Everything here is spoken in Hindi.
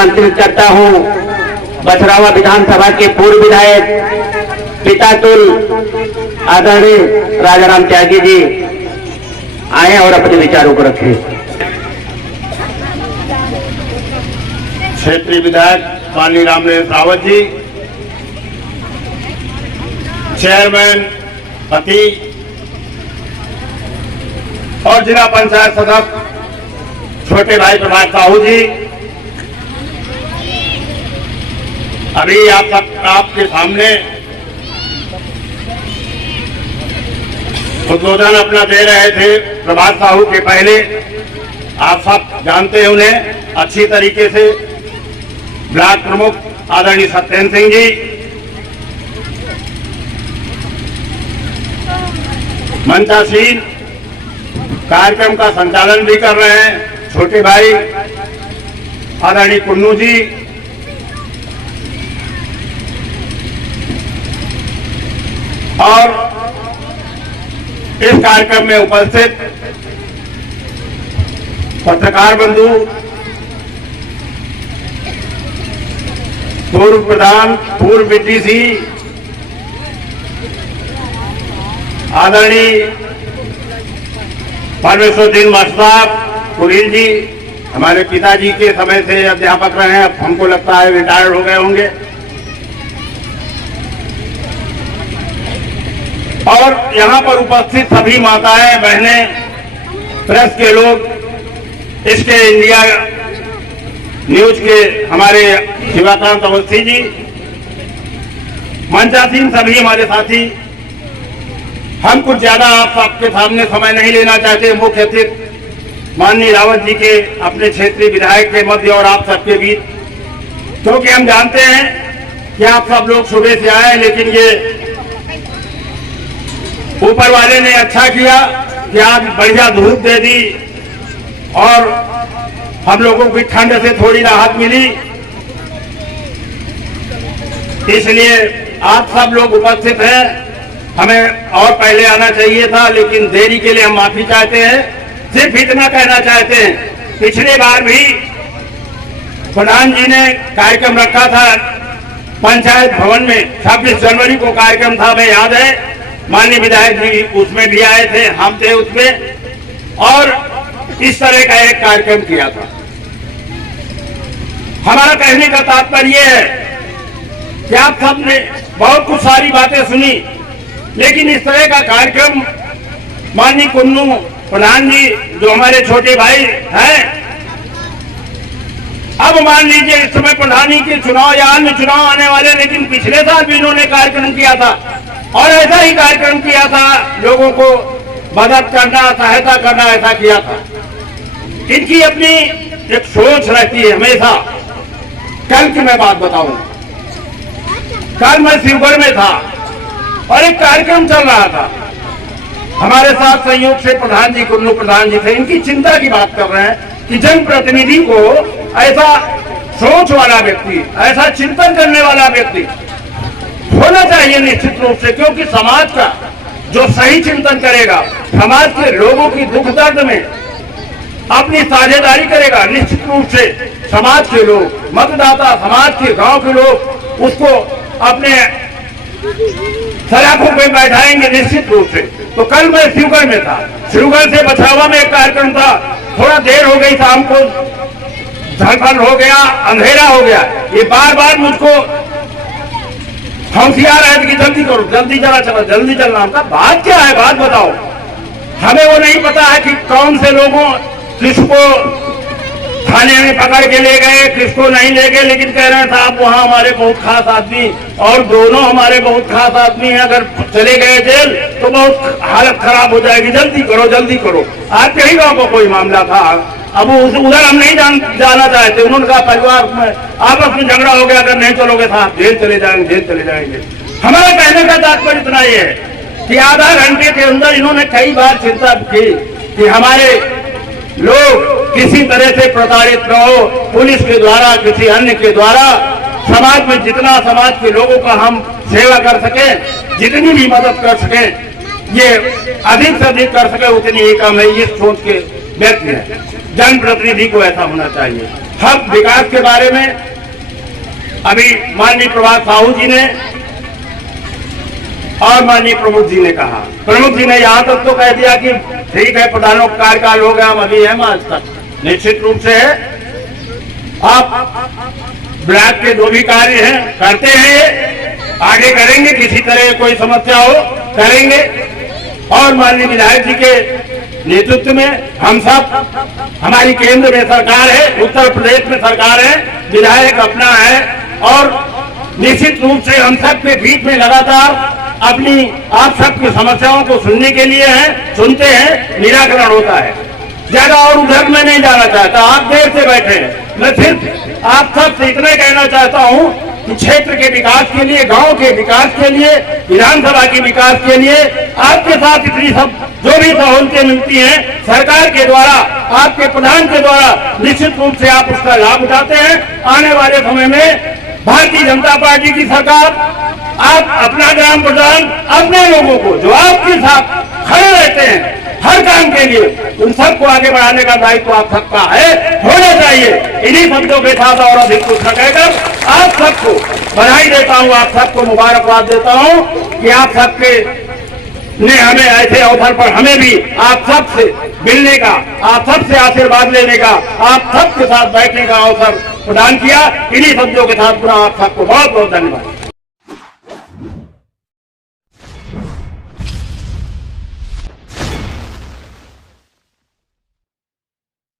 आमंत्रित करता हूं बछरावा विधानसभा के पूर्व विधायक पिता तुल आदरणीय राजाराम त्यागी जी आए और अपने विचारों को रखें। क्षेत्रीय विधायक माननीय रामनिवास रावत जी, चेयरमैन पति और जिला पंचायत सदस्य छोटे भाई प्रभात साहू जी, अभी आपके सामने उद्बोधन अपना दे रहे थे प्रभात साहू के पहले। आप सब जानते हैं उन्हें अच्छी तरीके से। ब्लॉक प्रमुख आदरणीय सत्येंद्र सिंह जी, मंचासीन कार्यक्रम का संचालन भी कर रहे हैं छोटे भाई आदरणीय कुन्नू जी, और इस कार्यक्रम में उपस्थित पत्रकार बंधु, पूर्व प्रधान, पूर्व बीटीसी आदरणीय परमेश्वरदीन मास्टर कुरील जी, हमारे पिताजी के समय से अध्यापक रहे हैं, अब हमको लगता है रिटायर्ड हो गए होंगे, और यहाँ पर उपस्थित सभी माताएं बहनें, प्रेस के लोग, इसके इंडिया न्यूज के हमारे शिवाकांत अवस्थी जी, मंचासीन सभी हमारे साथी। हम कुछ ज्यादा आप सबके सामने समय नहीं लेना चाहते। मुख्य अतिथि माननीय रावत जी के अपने क्षेत्रीय विधायक के मध्य और आप सबके बीच, क्योंकि हम जानते हैं कि आप सब लोग सुबह से आए, लेकिन ये ऊपर वाले ने अच्छा किया कि आज बढ़िया धूप दे दी और हम लोगों की ठंड से थोड़ी राहत मिली, इसलिए आप सब लोग उपस्थित हैं। हमें और पहले आना चाहिए था, लेकिन देरी के लिए हम माफी चाहते हैं। सिर्फ इतना कहना चाहते हैं, पिछले बार भी प्रधान जी ने कार्यक्रम रखा था पंचायत भवन में, 26 जनवरी को कार्यक्रम था, हमें याद है। माननीय विधायक जी उसमें भी आए थे, हम थे उसमें, और इस तरह का एक कार्यक्रम किया था। हमारा कहने का तात्पर्य है कि आप सबने बहुत कुछ सारी बातें सुनी, लेकिन इस तरह का कार्यक्रम माननीय कुन्नू प्रधान जी जो हमारे छोटे भाई हैं, अब मान लीजिए इस समय प्रधानी के चुनाव या अन्य चुनाव आने वाले, लेकिन पिछले साल भी इन्होंने कार्यक्रम किया था और ऐसा ही कार्यक्रम किया था, लोगों को मदद करना, सहायता करना, ऐसा किया था। इनकी अपनी एक सोच रहती है हमेशा। कल की मैं बात बताऊं, कल मैं शिवगढ़ में था और एक कार्यक्रम चल रहा था, हमारे साथ संयोग से प्रधान जी, कुन्नू प्रधान जी थे। इनकी चिंता की बात कर रहे हैं कि जनप्रतिनिधि को ऐसा सोच वाला व्यक्ति, ऐसा चिंतन करने वाला व्यक्ति होना चाहिए निश्चित रूप से, क्योंकि समाज का जो सही चिंतन करेगा, समाज के लोगों की दुख दर्द में अपनी साझेदारी करेगा, निश्चित रूप से समाज के लोग, मतदाता, समाज के गांव के लोग उसको अपने सलाखों पे बैठाएंगे निश्चित रूप से। तो कल मैं शिवगढ़ में था, शिवगढ़ से बछरावा में एक कार्यक्रम था, थोड़ा देर हो गई, शाम को धड़पड़ हो गया, अंधेरा हो गया। ये बार बार मुझको होशियार है कि जल्दी करो, जल्दी चला, चला जल्दी चलना। हमका बात क्या है, बात बताओ। हमें वो नहीं पता है कि कौन से लोगों किसको थाने में पकड़ के ले गए, किसको नहीं ले गए, लेकिन कह रहे हैं साहब वहाँ हमारे बहुत खास आदमी, और दोनों हमारे बहुत खास आदमी हैं, अगर चले गए जेल तो बहुत हालत खराब हो जाएगी, जल्दी करो, जल्दी करो। आपके ही गाँव को कोई मामला था, अब उधर हम नहीं जाना चाहते। उन्होंने कहा परिवार में आपस में झगड़ा हो गया, अगर नहीं चलोगे साहब जेल चले जाएंगे, जेल चले जाएंगे। हमारा कहने का तात्पर्य इतना ही है कि आधा घंटे के अंदर इन्होंने कई बार चिंता की कि हमारे लोग किसी तरह से प्रताड़ित न हो, पुलिस के द्वारा, किसी अन्य के द्वारा। समाज में जितना समाज के लोगों का हम सेवा कर सके, जितनी भी मदद कर सके, ये अधिक से अधिक कर सके, उतनी ही काम है। ये सोच के व्यक्ति है। जनप्रतिनिधि को ऐसा होना चाहिए। हम विकास के बारे में अभी माननीय प्रभात साहू जी ने और माननीय प्रमुख जी ने कहा। प्रमुख जी ने यहाँ तक तो कह दिया कि ठीक है, प्रधानोपकार का लोग हम अभी हैं आज तक, निश्चित रूप से है। आप ब्लॉक के जो भी कार्य हैं करते हैं, आगे करेंगे, किसी तरह कोई समस्या हो करेंगे। और माननीय विधायक जी के नेतृत्व में हम सब, हमारी केंद्र में सरकार है, उत्तर प्रदेश में सरकार है, विधायक अपना है और निश्चित रूप से हम सब के बीच में लगातार अपनी आप सबकी समस्याओं को सुनने के लिए हैं, सुनते हैं, निराकरण होता है। ज्यादा और उधर में नहीं जाना चाहता, आप देर से बैठे हैं। मैं सिर्फ आप सबसे इतना कहना चाहता हूं कि क्षेत्र के विकास के लिए, गांव के विकास के लिए, विधानसभा के विकास के लिए आपके साथ इतनी सब जो भी सहूलतें मिलती हैं सरकार के द्वारा, आपके प्रधान के द्वारा, निश्चित रूप से आप उसका लाभ उठाते हैं। आने वाले समय में भारतीय जनता पार्टी की सरकार, आप अपना ग्राम प्रधान अपने लोगों को जो आपके साथ खड़े रहते हैं हर काम के लिए, उन सबको आगे बढ़ाने का दायित्व आप सबका है, होना चाहिए। इन्हीं शब्दों के साथ और अधिक कुछ न कहकर आप सबको बधाई देता हूँ, आप सबको मुबारकबाद देता हूँ कि आप सबके ने हमें ऐसे अवसर पर हमें भी आप सबसे मिलने का, आप सबसे आशीर्वाद लेने का, आप सबके साथ बैठने का अवसर प्रदान किया। इन्हीं शब्दों के साथ पुनः आप सबको बहुत बहुत धन्यवाद।